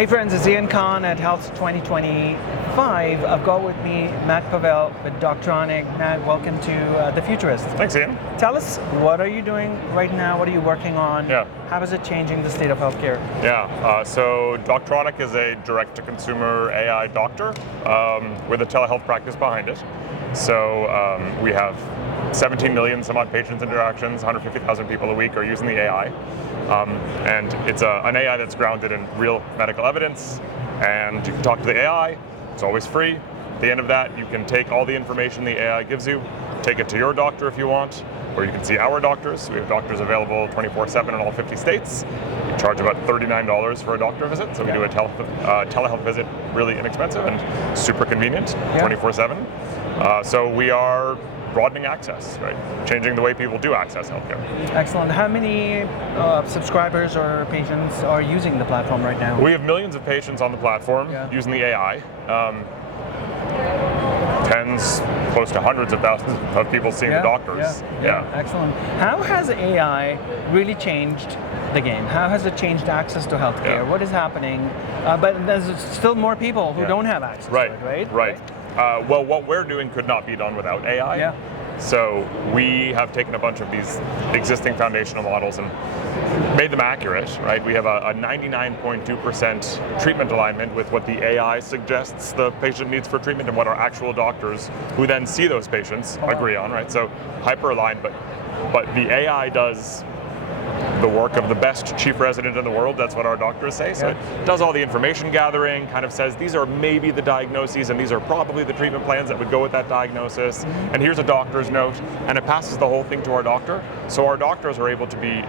Hey friends, it's Ian Khan at HLTH2025. I've got with me Matt Pavelle with Doctronic. Matt, welcome to The Futurist. Thanks, Ian. Tell us, what are you doing right now? What are you working on? Yeah. How is it changing the state of healthcare? So Doctronic is a direct-to-consumer AI doctor with a telehealth practice behind it. So we have 17 million some odd patients interactions, 150,000 people a week are using the AI. And it's an AI that's grounded in real medical evidence, and you can talk to the AI, it's always free. At the end of that, you can take all the information the AI gives you, take it to your doctor if you want, or you can see our doctors. We have doctors available 24/7 in all 50 states. We charge about $39 for a doctor visit, so we do a telehealth visit really inexpensive and super convenient, 24/7. So we are broadening access, right? Changing the way people do access healthcare. Excellent. How many subscribers or patients are using the platform right now? We have millions of patients on the platform using the AI. Tens, close to hundreds of thousands of people seeing the doctors. Yeah. Excellent. How has AI really changed the game? How has it changed access to healthcare? What is happening? But there's still more people who don't have access to it, right? Right. Well, what we're doing could not be done without AI. Yeah. So we have taken a bunch of these existing foundational models and made them accurate, right? We have a 99.2% treatment alignment with what the AI suggests the patient needs for treatment and what our actual doctors, who then see those patients, agree on, right? So hyper-aligned, but the AI does the work of the best chief resident in the world. That's what our doctors say. So it does all the information gathering, kind of says these are maybe the diagnoses and these are probably the treatment plans that would go with that diagnosis. And here's a doctor's note, and it passes the whole thing to our doctor. So our doctors are able to be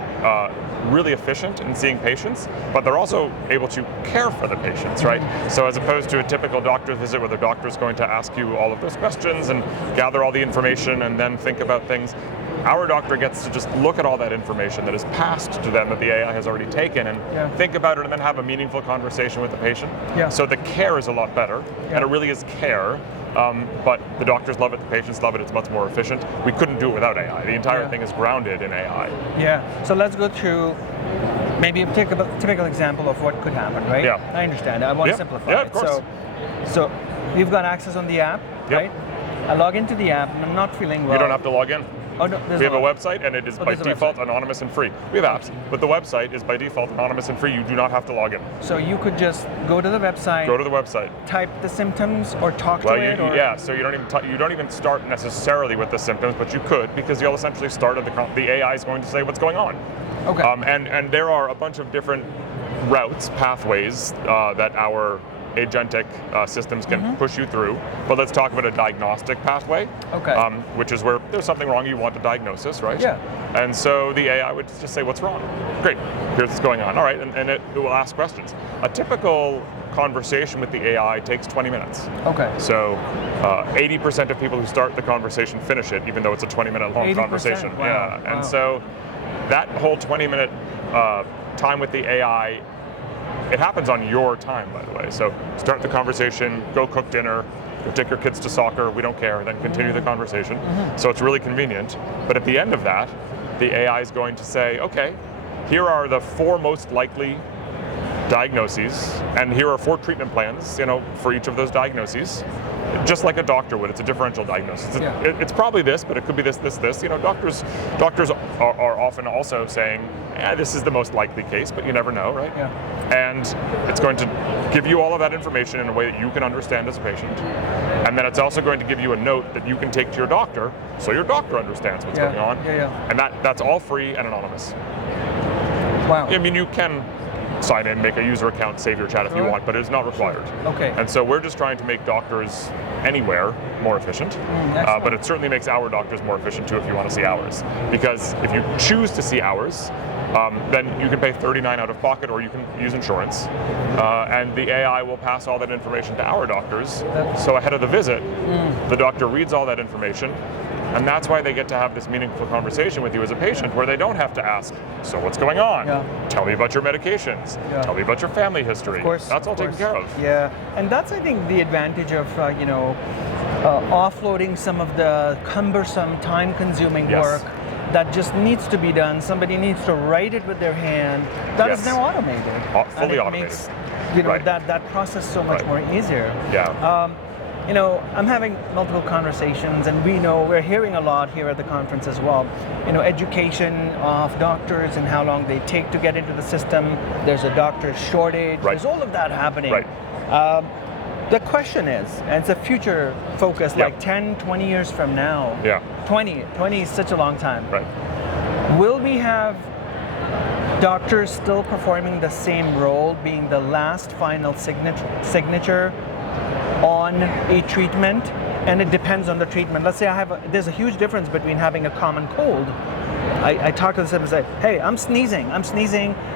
really efficient in seeing patients, but they're also able to care for the patients, right? So as opposed to a typical doctor's visit where the doctor's going to ask you all of those questions and gather all the information and then think about things, our doctor gets to just look at all that information that is passed to them that the AI has already taken and think about it and then have a meaningful conversation with the patient. So the care is a lot better, and it really is care, but the doctors love it, the patients love it, it's much more efficient. We couldn't do it without AI. The entire thing is grounded in AI. So let's go through maybe a typical example of what could happen, right? I understand. I want to simplify it. Of course. So we've got access on the app, right? I log into the app and I'm not feeling well. You don't have to log in. Oh, no, we have a website, and it is by default anonymous and free. We have apps, but the website is by default anonymous and free. You do not have to log in. So you could just go to the website. Go to the website. Type the symptoms or talk to it. So you don't even start necessarily with the symptoms, but you could, because you'll essentially start at the AI is going to say what's going on. Okay. And there are a bunch of different routes, pathways that our agentic systems can push you through, but let's talk about a diagnostic pathway, which is where there's something wrong, you want the diagnosis, right? And so the AI would just say, what's wrong? Great, here's what's going on. All right, and it will ask questions. A typical conversation with the AI takes 20 minutes. So 80% of people who start the conversation finish it, even though it's a 20-minute long conversation. Wow. And so that whole 20-minute time with the AI, it happens on your time, by the way. So start the conversation, go cook dinner, go take your kids to soccer, we don't care, then continue the conversation. So it's really convenient. But at the end of that, the AI is going to say, okay, here are the 4 most likely diagnoses, and here are 4 treatment plans, for each of those diagnoses. Just like a doctor would, it's a differential diagnosis. It's probably this, but it could be this, this, this. Doctors are often also saying, this is the most likely case, but you never know, right? And it's going to give you all of that information in a way that you can understand as a patient. And then it's also going to give you a note that you can take to your doctor, so your doctor understands what's going on. And that's all free and anonymous. Wow. I mean, you can sign in, make a user account, save your chat if you want, but it's not required. And so we're just trying to make doctors anywhere more efficient, but it certainly makes our doctors more efficient too if you want to see ours. Because if you choose to see ours, then you can pay $39 out of pocket, or you can use insurance, and the AI will pass all that information to our doctors. So ahead of the visit, the doctor reads all that information, and that's why they get to have this meaningful conversation with you as a patient, where they don't have to ask, so what's going on? Tell me about your medications. Tell me about your family history. Of course, that's all taken care of. And that's, I think, the advantage of offloading some of the cumbersome, time-consuming work that just needs to be done. Somebody needs to write it with their hand. That is now automated. Fully automated. you know, Right. that process so much Right. more easier. Yeah. You know, I'm having multiple conversations, and we're hearing a lot here at the conference as well. You know, education of doctors and how long they take to get into the system. There's a doctor shortage. Right. There's all of that happening. Right. The question is, and it's a future focus, Yeah. like 10, 20 years from now. Yeah. 20 is such a long time. Right. Will we have doctors still performing the same role, being the last final signature on a treatment? And it depends on the treatment. Let's say there's a huge difference between having a common cold. I talk to the system and say, hey, I'm sneezing,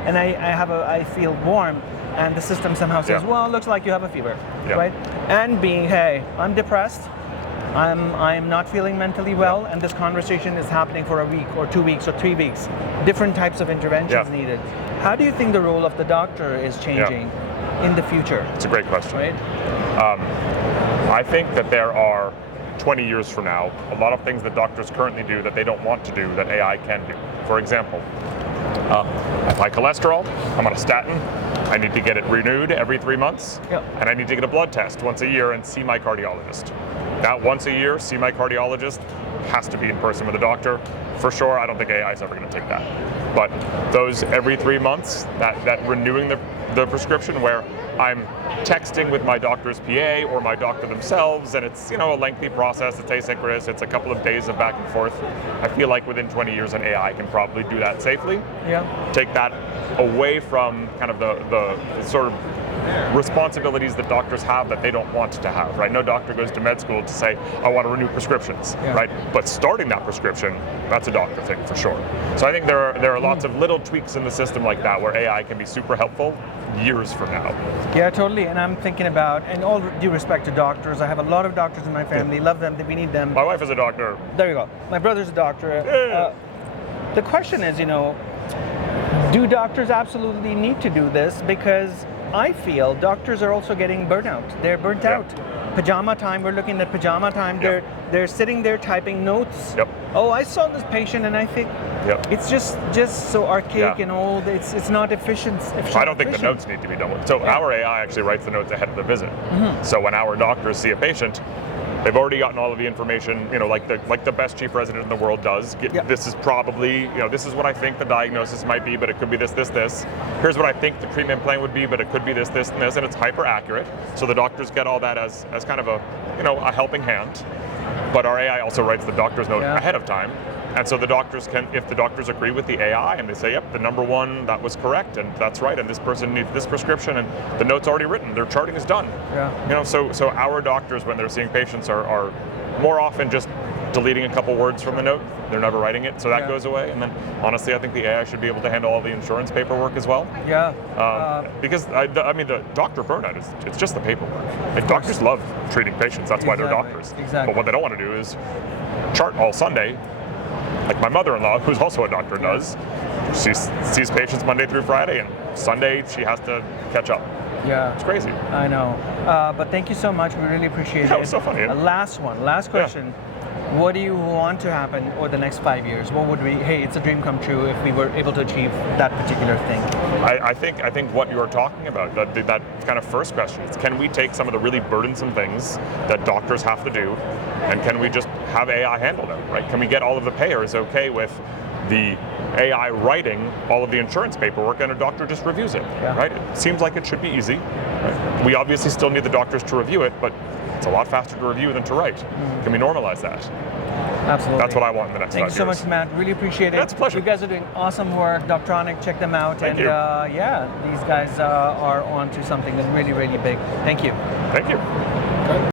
and I feel warm, and the system somehow says, Yeah. well, it looks like you have a fever, Yeah. right? And being, hey, I'm depressed, I'm not feeling mentally well, and this conversation is happening for a week or 2 weeks or 3 weeks. Different types of interventions Yeah. needed. How do you think the role of the doctor is changing in the future? It's a great question. Right? I think that there are 20 years from now, a lot of things that doctors currently do that they don't want to do that AI can do. For example, I have high cholesterol, I'm on a statin, I need to get it renewed every 3 months, Yep. and I need to get a blood test once a year and see my cardiologist. That once a year, see my cardiologist, has to be in person with a doctor. For sure, I don't think AI is ever going to take that. But those every 3 months, that renewing the prescription where I'm texting with my doctor's PA or my doctor themselves, and it's, you know, a lengthy process, it's asynchronous, it's a couple of days of back and forth. I feel like within 20 years an AI can probably do that safely. Yeah. Take that away from kind of the sort of responsibilities that doctors have that they don't want to have, right? No doctor goes to med school to say, I want to renew prescriptions, Yeah. right? But starting that prescription, that's a doctor thing for sure. So I think there are lots of little tweaks in the system like that where AI can be super helpful years from now. Yeah, totally. And I'm thinking about, and all due respect to doctors, I have a lot of doctors in my family, love them, we need them. My wife is a doctor. There you go. My brother's a doctor. Yeah. The question is, you know, do doctors absolutely need to do this? Because I feel doctors are also getting burnout. They're burnt Yeah. out. Pajama time, we're looking at pajama time. Yeah. They're sitting there typing notes. Yep. Oh, I saw this patient and I think Yep. it's just so archaic Yeah. and old. It's not efficient. I don't think the notes need to be done with. So our AI actually writes the notes ahead of the visit. So when our doctors see a patient, they've already gotten all of the information, you know, like the best chief resident in the world does. Yeah. This is probably, you know, this is what I think the diagnosis might be, but it could be this, this, this. Here's what I think the treatment plan would be, but it could be this, this, and this, and it's hyper accurate. So the doctors get all that as kind of a, you know, a helping hand. But our AI also writes the doctor's note Yeah. ahead of time. And so the doctors can, if the doctors agree with the AI and they say, yep, the number one, that was correct, and that's right, and this person needs this prescription, and the note's already written, their charting is done. Yeah. You know, so our doctors, when they're seeing patients, are more often just deleting a couple words from the note. They're never writing it, so that Yeah. goes away. And then, honestly, I think the AI should be able to handle all the insurance paperwork as well. Yeah. Because I mean, the doctor burnout it's just the paperwork. Like, doctors love treating patients. That's why they're Exactly, doctors. exactly. But what they don't want to do is chart all Sunday, like my mother-in-law, who's also a doctor, does. She sees patients Monday through Friday, and Sunday she has to catch up. Yeah. It's crazy. I know. But thank you so much. We really appreciate Yeah, it. it was so fun, Ian. Last question. What do you want to happen over the next 5 years? What would hey, it's a dream come true if we were able to achieve that particular thing. I think what you were talking about, that kind of first question, is can we take some of the really burdensome things that doctors have to do, and can we just have AI handle them, right? Can we get all of the payers okay with the AI writing all of the insurance paperwork and a doctor just reviews it, Yeah. right? It seems like it should be easy. Right? We obviously still need the doctors to review it, but it's a lot faster to review than to write. Can we normalize that? Absolutely. That's what I want in the next 5 Thank years. you so much, Matt. Really appreciate it. Yeah, it's a pleasure. You guys are doing awesome work. Doctronic, check them out. Thank and you. Yeah, these guys are on to something that's really, really big. Thank you. Thank you.